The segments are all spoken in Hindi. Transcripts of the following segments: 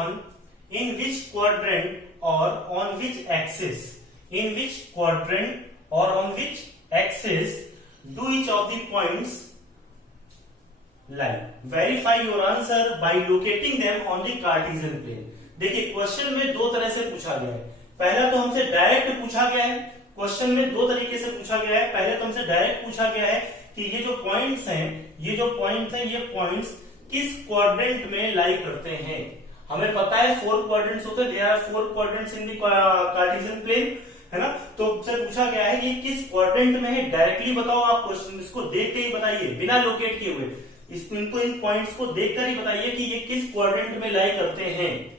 1 in which quadrant or on which axis, in which quadrant or on which axis do each of the points lie? Verify your answer by locating them on the Cartesian plane. देखिए क्वेश्चन में दो तरह से पूछा गया है। पहला तो हमसे डायरेक्ट पूछा गया है, क्वेश्चन में दो तरीके से पूछा गया है। पहले तो हमसे डायरेक्ट पूछा गया है कि ये जो पॉइंट्स हैं, ये पॉइंट्स किस क्वाड्रेंट में लाई करते हैं। हमें पता है 4 क्वाड्रेंट्स होते हैं, there are 4 quadrants in the Cartesian plane, है ना। तो हमसे पूछा गया है कि किस क्वाड्रेंट में है, डायरेक्टली बताओ। आप क्वेश्चन इसको देख के ही बताइए, बिना लोकेट किए हुए। इनको इन पॉइंट्स को देखकर ही बताइए कि ये किस क्वाड्रेंट में लाई करते हैं।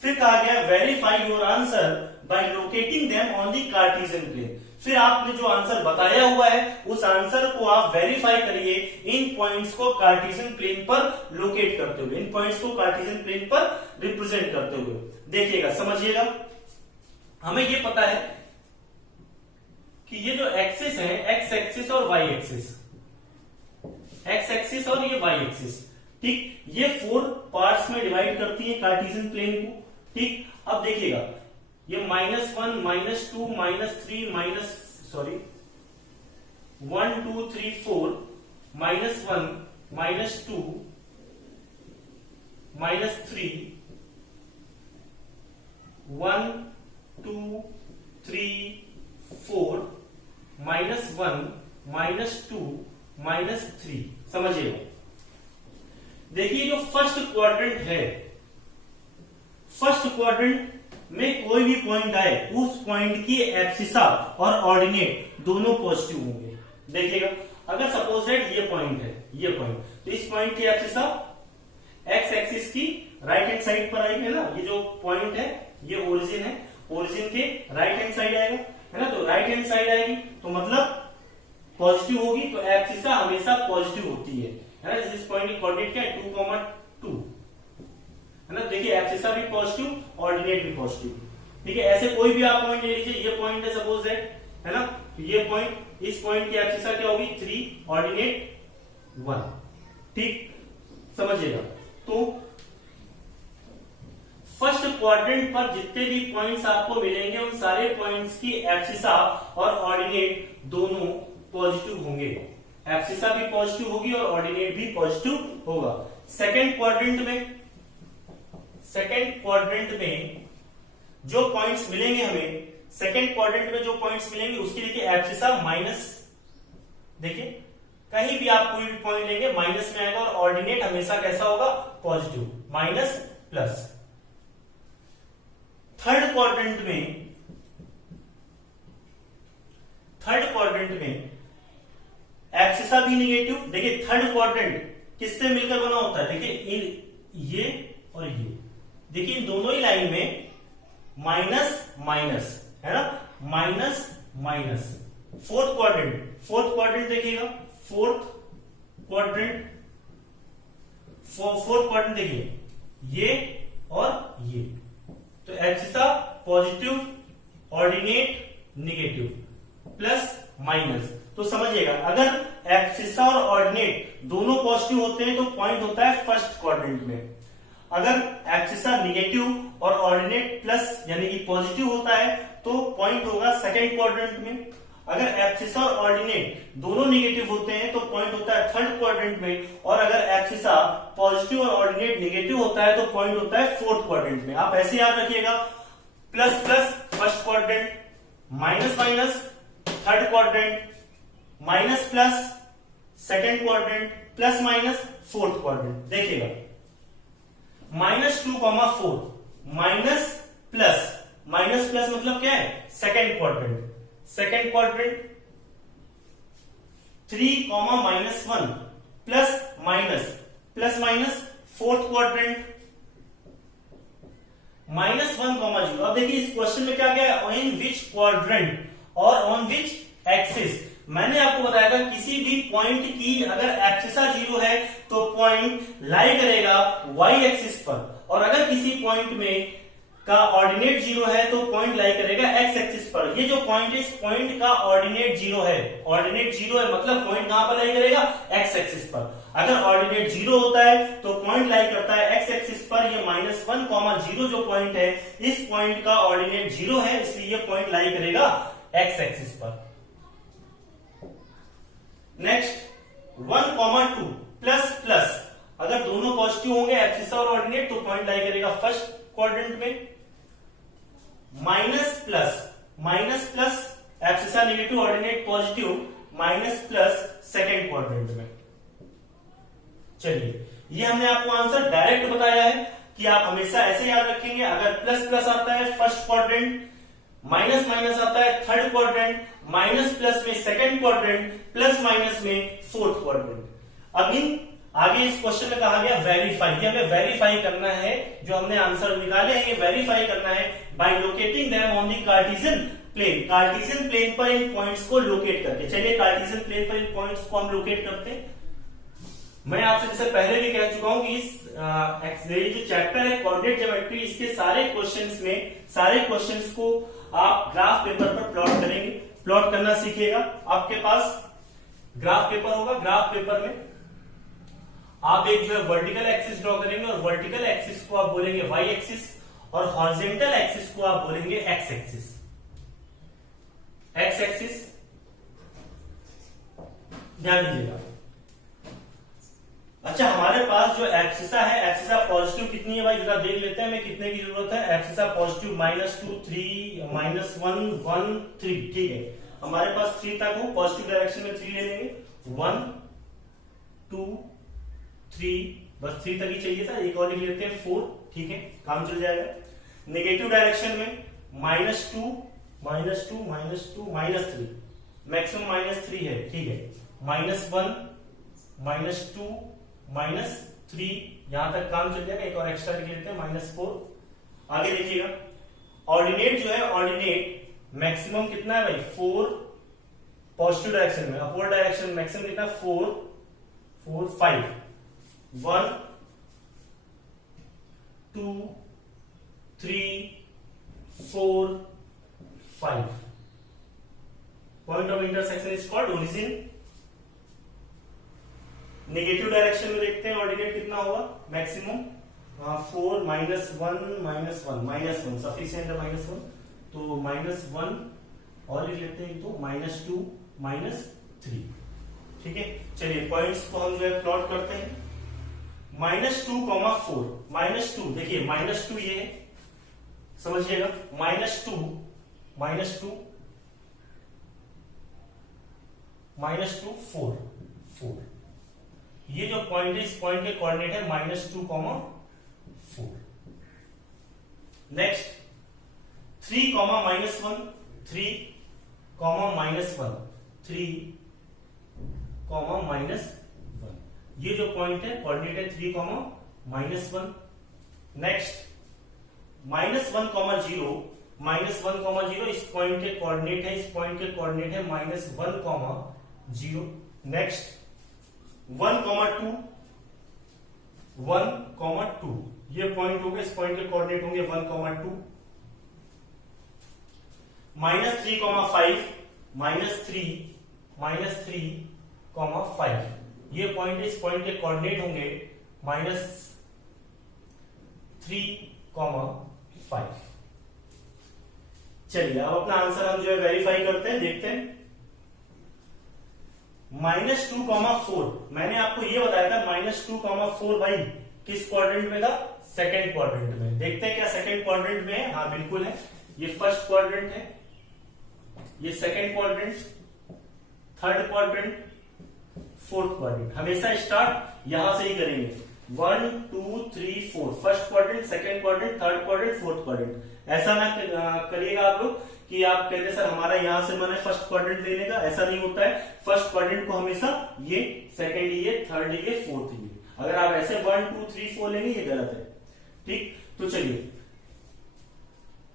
फिर कहा गया verify your answer by locating them on the Cartesian plane. फिर आपने जो आंसर बताया हुआ है उस आंसर को आप वेरीफाई करिए इन पॉइंट्स को कार्टेशियन प्लेन पर लोकेट करते हुए, इन पॉइंट्स को कार्टेशियन प्लेन पर रिप्रेजेंट करते हुए। देखिएगा, समझिएगा। हमें ये पता है कि ये जो एक्सिस है, एक्स एक्सिस और वाई एक्सिस, एक्स एक्सिस और ये वाई एक्सिस, ठीक, ये 4 पार्ट्स में डिवाइड करती है कार्टेशियन प्लेन को, ठीक। अब देखिएगा, ये -1 -2 -3 1 2 3 4 -1 -2 -3 1 2 3 4 -1 -2 -3। समझिएगा। देखिए जो फर्स्ट क्वाड्रेंट है, फर्स्ट क्वाड्रेंट में कोई भी पॉइंट आए उस पॉइंट की एब्सिसा और ऑर्डिनेट दोनों पॉजिटिव होंगे। देखिएगा, अगर सपोज दैट ये पॉइंट है, ये पॉइंट, तो इस पॉइंट की एब्सिसा एक्स एक्सिस की राइट हैंड साइड पर आएगी, है ना। ये जो पॉइंट है ये ओरिजिन है, ओरिजिन के राइट हैंड साइड आएगा, है ना। तो राइट हैंड साइड आएगी तो मतलब पॉजिटिव होगी, तो एब्सिसा हमेशा पॉजिटिव होती है ना। इस पॉइंट की कोऑर्डिनेट क्या है 2,2, है ना। देखिए एब्सिसा भी पॉजिटिव, ऑर्डिनेट भी पॉजिटिव, ठीक है। ऐसे कोई भी आप पॉइंट ले लीजिए, ये पॉइंट है सपोज दैट, है ना। तो ये पॉइंट, इस पॉइंट की एब्सिसा क्या होगी 3, ऑर्डिनेट 1, ठीक, समझिएगा। तो फर्स्ट क्वाड्रेंट पर जितने भी पॉइंट्स आपको मिलेंगे उन सारे पॉइंट्स की एब्सिसा और ऑर्डिनेट दोनों पॉजिटिव होंगे। एब्सिसा भी पॉजिटिव होगी और ऑर्डिनेट भी पॉजिटिव होगा। सेकेंड क्वाड्रेंट में जो पॉइंट्स मिलेंगे हमें, सेकेंड क्वाड्रेंट में जो पॉइंट्स मिलेंगे उसकी देखिए एब्सिसा माइनस, देखिए कहीं भी आप कोई भी पॉइंट लेंगे माइनस में आएगा और ऑर्डिनेट हमेशा कैसा होगा positive, minus plus. Third quadrant में एब्सिसा भी निगेटिव। देखिए थर्ड क्वाड्रेंट किससे मिलकर बना होता है, देखिए इन ये और ये, देखिए इन दोनों ही लाइन में माइनस माइनस, है ना, माइनस माइनस। फोर्थ क्वाड्रेंट देखिएगा, फोर्थ क्वाड्रेंट देखिए ये और ये, तो abscissa positive, ordinate negative, plus minus. तो समझिएगा, अगर एब्सिसा और ऑर्डिनेट दोनों पॉजिटिव होते हैं तो पॉइंट होता है फर्स्ट क्वाड्रेंट में। अगर एब्सिसा निगेटिव और ऑर्डिनेट प्लस यानी कि पॉजिटिव होता है तो पॉइंट होगा सेकेंड क्वाड्रेंट में। अगर एब्सिसा और ऑर्डिनेट दोनों निगेटिव होते हैं तो पॉइंट होता है थर्ड क्वाड्रेंट में। और अगर एब्सिसा पॉजिटिव और ऑर्डिनेट निगेटिव होता है तो पॉइंट होता है फोर्थ क्वाड्रेंट में। आप ऐसे याद रखिएगा, plus plus first quadrant, minus minus third quadrant, minus plus second quadrant, plus minus fourth quadrant. देखिएगा -2,4 माइनस प्लस मतलब क्या है second quadrant, 3,-1 plus minus fourth quadrant, -1,0। अब देखिए इस क्वेश्चन में क्या क्या है, इन विच क्वाड्रेंट और ऑन विच एक्सिस। मैंने आपको बताया था किसी भी पॉइंट की अगर एब्सिसा 0 है तो पॉइंट लाई करेगा y एक्सिस पर, और अगर किसी पॉइंट में का ऑर्डिनेट 0 है तो पॉइंट लाई करेगा एक्स एक्सिस पर। ये जो पॉइंट है, इस पॉइंट का ऑर्डिनेट 0 है, ऑर्डिनेट 0 है मतलब पॉइंट कहां पर लाई करेगा, एक्स एक्सिस पर। अगर ऑर्डिनेट 0 होता है तो पॉइंट लाई करता है एक्स एक्सिस पर। ये -1, 0 जो पॉइंट है, इस पॉइंट का ऑर्डिनेट 0 है, इसलिए ये पॉइंट लाई करेगा एक्स एक्सिस पर। नेक्स्ट 1, 2 प्लस प्लस, अगर दोनों पॉजिटिव होंगे एब्सिसा और ऑर्डिनेट तो पॉइंट लाई करेगा फर्स्ट क्वाड्रेंट में। Minus plus abscissa negative ordinate positive, minus plus second quadrant में। चलिए, ये हमने आपको आंसर डायरेक्ट बताया है कि आप हमेशा ऐसे याद रखेंगे, अगर प्लस प्लस आता है फर्स्ट क्वाड्रेंट, माइनस माइनस आता है थर्ड क्वाड्रेंट, माइनस प्लस में सेकेंड क्वाड्रेंट, प्लस माइनस में फोर्थ क्वाड्रेंट। अब इन आगे इस क्वेश्चन में कहा गया वेरीफाई, ये हमें वेरीफाई करना है, जो हमने आंसर निकाले हैं ये वेरीफाई करना है by locating them on the Cartesian plane. Cartesian plane पर इन पॉइंट्स को लोकेट करके, चलिए कार्टेशियन प्लेन पर इन पॉइंट्स को हम लोकेट करते हैं। मैं आपसे जैसे पहले भी कह चुका हूं कि इस जो चैप्टर है कोऑर्डिनेट ज्योमेट्री, इसके सारे क्वेश्चंस को आप ग्राफ पेपर पर प्लॉट करेंगे, प्लॉट करना सीखिएगा। आपके पास ग्राफ पेपर होगा, ग्राफ पेपर में आप एक जो है वर्टिकल एक्सिस ड्रॉ करेंगे और वर्टिकल एक्सिस को आप बोलेंगे वाई एक्सिस और हॉरिजॉन्टल एक्सिस को आप बोलेंगे एक्स एक्सिस। एक्स एक्सिस ध्यान दीजिएगा। अच्छा, हमारे पास जो एब्सिसा है, एब्सिसा पॉजिटिव कितनी है भाई, जरा देख लेते हैं हमें कितने की जरूरत है। एब्सिसा पॉजिटिव -2, 3, -1, 1, 3, ठीक है। हमारे पास 3 तक हो, पॉजिटिव डायरेक्शन में 3 ले लेंगे, 1, 2, 3, बस 3 तक ही चाहिए था, एक और लिख लेते हैं 4, ठीक है, काम चल जाएगा। नेगेटिव डायरेक्शन में -2, -2, -2, -3, मैक्सिमम -3 है, ठीक है। -1, -2, -3, यहां तक काम चल जाएगा, एक और एक्स्ट्रा लिख लेते हैं -4। आगे देखिएगा, ऑर्डिनेट जो है, ऑर्डिनेट मैक्सिमम कितना है भाई, 4 पॉजिटिव डायरेक्शन में, अपवर्ड डायरेक्शन मैक्सिमम कितना, 4, 5, 1, 2, 3, 4, 5। Point of intersection is called origin. Negative direction में देखते हैं ऑर्डिनेट कितना होगा, मैक्सिमम 4, -1, -1 सफिशिएंट है, -1 तो -1 और लिख लेते हैं, तो -2, -3, ठीक है। चलिए पॉइंट्स को हम जो है प्लॉट करते हैं। -2, 4, -2 देखिए, -2 ये है, समझिएगा, -2, -4, ये जो पॉइंट है, इस पॉइंट के कोऑर्डिनेट है -2, 4। नेक्स्ट 3, -1, 3, -1, 3, -1, ये जो पॉइंट है कोऑर्डिनेट है 3, -1। नेक्स्ट -1, 0, इस पॉइंट के कोऑर्डिनेट है, इस पॉइंट के कोऑर्डिनेट है -1, 0। नेक्स्ट 1, 2, ये पॉइंट होगा, इस पॉइंट के कोऑर्डिनेट होंगे 1, 2। -3, 5, -3, ये पॉइंट है, इस पॉइंट के कोऑर्डिनेट होंगे -3, 5। चलिए अब अपना आंसर हम जो है वेरीफाई करते हैं, देखते हैं। -2, 4, मैंने आपको ये बताया था, -2, 4 भाई किस क्वाड्रेंट में था, सेकेंड क्वाड्रेंट में। देखते हैं क्या सेकेंड क्वाड्रेंट में है, हाँ बिल्कुल है। ये फर्स्ट क्वाड्रेंट है, ये second quadrant, third quadrant, fourth quadrant. हमेशा स्टार्ट यहां से ही करेंगे, 1, 2, 3, 4, first quadrant, second quadrant, third quadrant, fourth quadrant. ऐसा ना करिएगा आप लोग कि आप कहते सर हमारा यहां से मैंने फर्स्ट क्वाड्रेंट लेने का, ऐसा नहीं होता है। फर्स्ट क्वाड्रेंट को हमेशा ये, सेकेंड ये, थर्ड ये, फोर्थ ये। अगर आप ऐसे 1, 2, 3, 4 लेंगे ये गलत है, ठीक। तो चलिए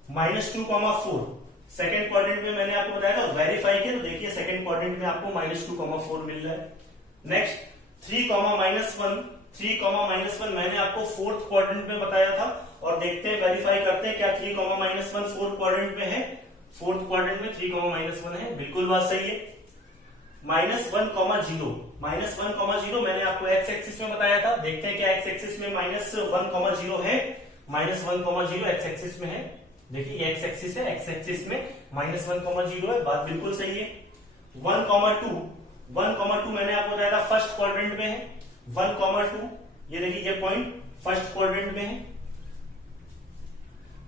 -2, 4 सेकेंड क्वाड्रेंट में मैंने आपको बताया था, वेरीफाई किया तो देखिए सेकेंड क्वाड्रेंट में आपको -2, 4 मिल रहा है। नेक्स्ट 3, -1 मैंने आपको फोर्थ क्वाड्रेंट में बताया था और देखते हैं, वेरीफाई करते हैं क्या 3 कॉमा माइनस 1 फोर्थ क्वाड्रेंट में है। फोर्थ क्वाड्रेंट में 3 कॉमा माइनस 1 है, बिल्कुल बात सही है। -1, -0, -1, -0 मैंने आपको एक्स एक्सिस में बताया था। देखते हैं क्या एक्स एक्सिस में -1, 0 है। -1, 0 एक्स एक्सिस में है। देखिए ये एक्स एक्सिस है, एक्स एक्सिस में -1, 0 है, बात बिल्कुल सही है। 1, 2, 1, 2 मैंने आपको बताया था फर्स्ट क्वाड्रेंट में है। 1, 2 ये देखिए ये पॉइंट फर्स्ट क्वाड्रेंट में है,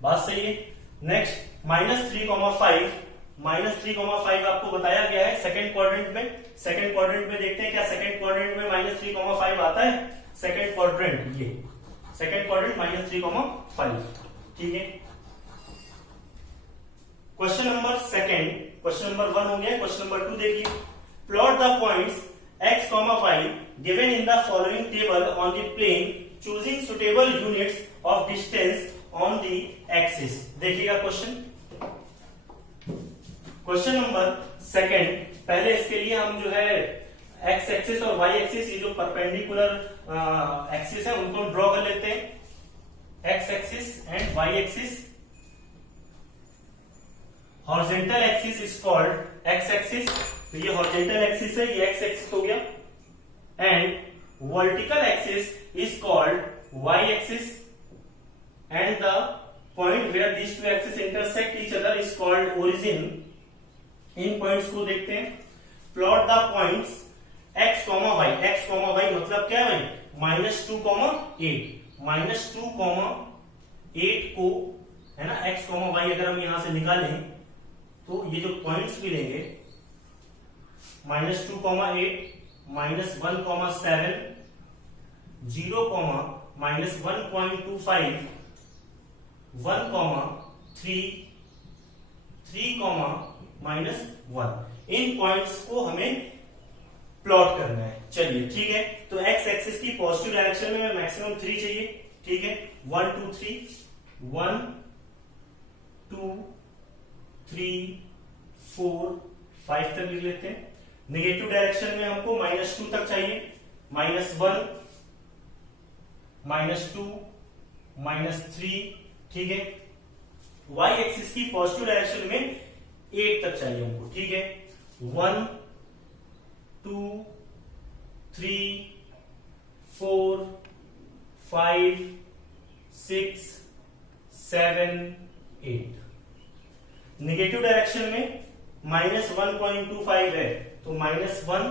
बात सही है। नेक्स्ट -3, 5, -3, 5 आपको बताया गया है सेकंड क्वाड्रेंट में। सेकंड क्वाड्रेंट में देखते हैं क्या सेकंड क्वाड्रेंट में -3, 5 आता है। सेकंड क्वाड्रेंट, ये सेकंड क्वाड्रेंट -3, 5, ठीक है। Question number second, question number 1 हो गया। क्वेश्चन नंबर 2 देखिए, plot the points x, y given in the following table on the plane choosing suitable units of distance on the axis। देखिएगा क्वेश्चन, क्वेश्चन नंबर सेकंड। पहले इसके लिए हम जो है x एक्सिस और y एक्सिस, ये जो परपेंडिकुलर एक्सिस है उनको ड्रॉ कर लेते हैं। x axis and y axis. Horizontal axis is called x axis, तो ये हॉरिजॉन्टल एक्सिस है, ये x एक्सिस हो गया। And vertical axis is called y axis and the point where these two axis intersect each other is called origin. इन पॉइंट्स को देखते हैं। Plot the points x, y, x, y मतलब क्या है भाई -2, 8, -2, 8 को है ना x, y अगर हम यहां से निकालें तो ये जो पॉइंट्स मिलेंगे -2, 8, -1, 7, 0, -1.25, 1, 3, 3, -1। इन पॉइंट्स को हमें प्लॉट करना है। चलिए ठीक है, तो एक्स एक्सिस की पॉजिटिव डायरेक्शन में मैक्सिमम 3 चाहिए, ठीक है। 1, 2, 3, 1, 2, 3, 4, 5 तक लिख लेते हैं। नेगेटिव डायरेक्शन में हमको -2 तक चाहिए। -1, -2, -3, ठीक है। y एक्सिस की पॉजिटिव डायरेक्शन में 8 तक चाहिए हमको, ठीक है। 1, 2, 3, 4, 5, 6, 7, 8। नेगेटिव डायरेक्शन में -1.25 है, तो -1,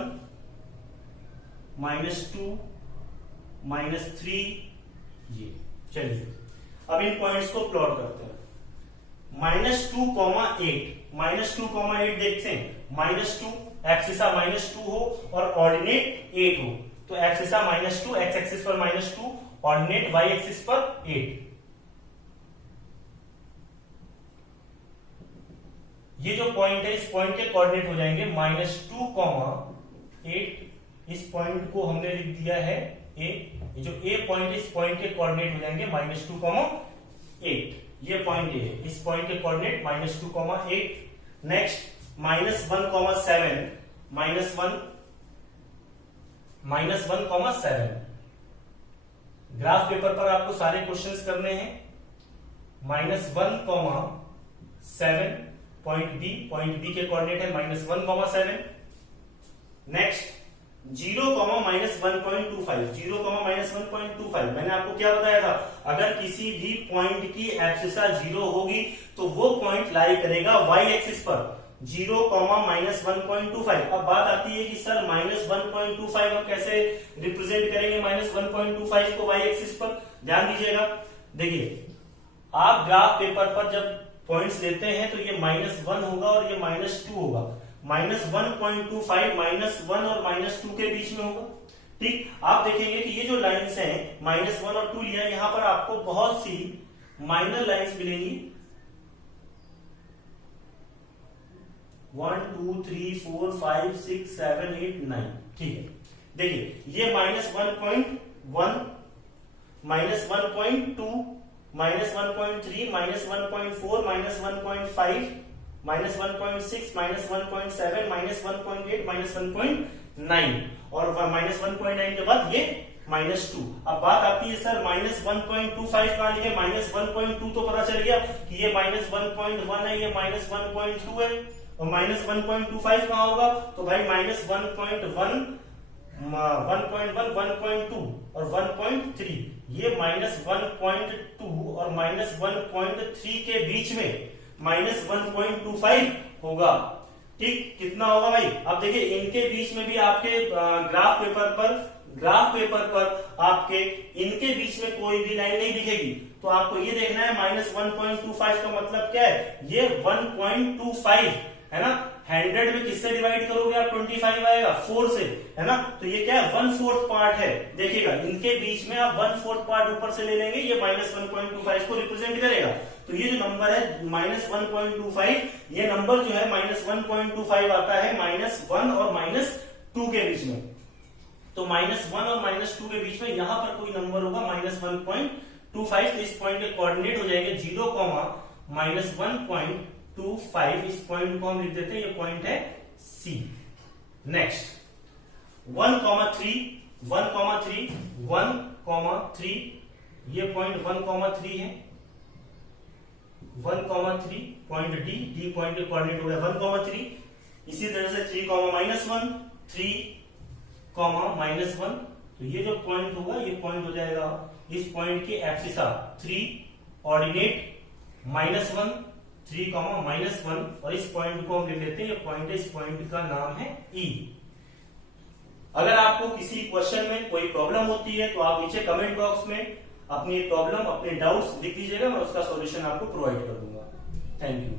-2, -3 ये। चलिए अब इन पॉइंट्स को प्लॉट करते हैं। -2, 8 देखते हैं। -2 एक्सिसा -2 हो और ऑर्डिनेट 8 हो, तो एक्सिसा -2, एक्स एक्सिस पर -2, ऑर्डिनेट y एक्सिस पर 8। ये जो पॉइंट है इस पॉइंट के कोऑर्डिनेट हो जाएंगे -2, 8। इस पॉइंट को हमने लिख दिया है a। ये जो a पॉइंट है इस पॉइंट के कोऑर्डिनेट हो जाएंगे -2, 8। ये पॉइंट a है, इस पॉइंट के कोऑर्डिनेट -2, 8। नेक्स्ट -1, 7, -1, 7। ग्राफ पेपर पर आपको सारे क्वेश्चंस करने हैं। -1, 7 पॉइंट बी के कोऑर्डिनेट है -1, 7। नेक्स्ट 0, -1.25, 0, -1.25। मैंने आपको क्या बताया था, अगर किसी भी पॉइंट की एब्सिसा 0 होगी तो वो पॉइंट लाई करेगा y एक्सिस पर। 0, -1.25। अब बात आती है कि सर -1.25 हम कैसे रिप्रेजेंट करेंगे -1.25 को y एक्सिस पर। ध्यान दीजिएगा, देखिए आप ग्राफ पेपर पर जब पॉइंट्स लेते हैं तो ये -1 होगा और ये -2 होगा। -1.25 -1 और -2 के बीच में होगा, ठीक। आप देखेंगे कि ये जो लाइंस हैं -1 और 2 लिया, यहां पर आपको बहुत सी माइनर लाइंस मिलेंगी। 1, 2, 3, 4, 5, 6, 7, 8, 9, ठीक है। देखिए ये -1.1, -1.2, -1.3, -1.4, -1.5, -1.6, -1.7, -1.8, -1.9 और -1.9 के बाद ये -2। अब बात आती है सर -1.25 कहां लिखे, -1.2 तो पता चल गया कि ये -1.1 है, ये -1.2 है, और -1.25 कहां होगा, तो भाई -1.1, 1.1, 1.2 और 1.3, ये -1.2 और -1.3 के बीच में -1.25 होगा। ठीक, कितना होगा भाई, अब देखिए इनके बीच में भी आपके ग्राफ पेपर पर आपके इनके बीच में कोई भी लाइन नहीं दिखेगी, तो आपको ये देखना है -1.25 का मतलब क्या है, ये 1.25 है ना, 100 में किससे डिवाइड करोगे आप, 25 आएगा 4 से, है ना, तो ये क्या है 1/4 पार्ट है। देखिएगा इनके बीच में आप 1/4 पार्ट ऊपर से ले लेंगे, ये -1.25 को रिप्रेजेंट करेगा। तो ये जो नंबर है -1.25, ये नंबर जो है -1.25 आता है -1 और -2 के बीच में। तो -1 और -2 के बीच में यहां पर कोई नंबर होगा -1.25, तो इस पॉइंट के कोऑर्डिनेट हो जाएंगे 0, -1.25। इस पॉइंट को हम लिख देते हैं, ये पॉइंट है C। नेक्स्ट 1,3, 1,3, ये पॉइंट 1,3 है, 1,3 पॉइंट डी पॉइंट के कोऑर्डिनेट हो गया 1,3। इसी तरह से 3, -1, 3, -1, तो ये जो पॉइंट होगा ये पॉइंट हो जाएगा इस पॉइंट की एब्सिसा 3, ऑर्डिनेट -1, 3, -1, और इस पॉइंट को हम लिख लेते हैं, ये पॉइंट है, इस पॉइंट का नाम है E। अगर आपको किसी क्वेश्चन में कोई प्रॉब्लम होती है तो आप नीचे कमेंट बॉक्स में अपनी प्रॉब्लम, अपने डाउट्स लिख दीजिएगा, मैं उसका सॉल्यूशन आपको प्रोवाइड कर दूंगा। Thank you.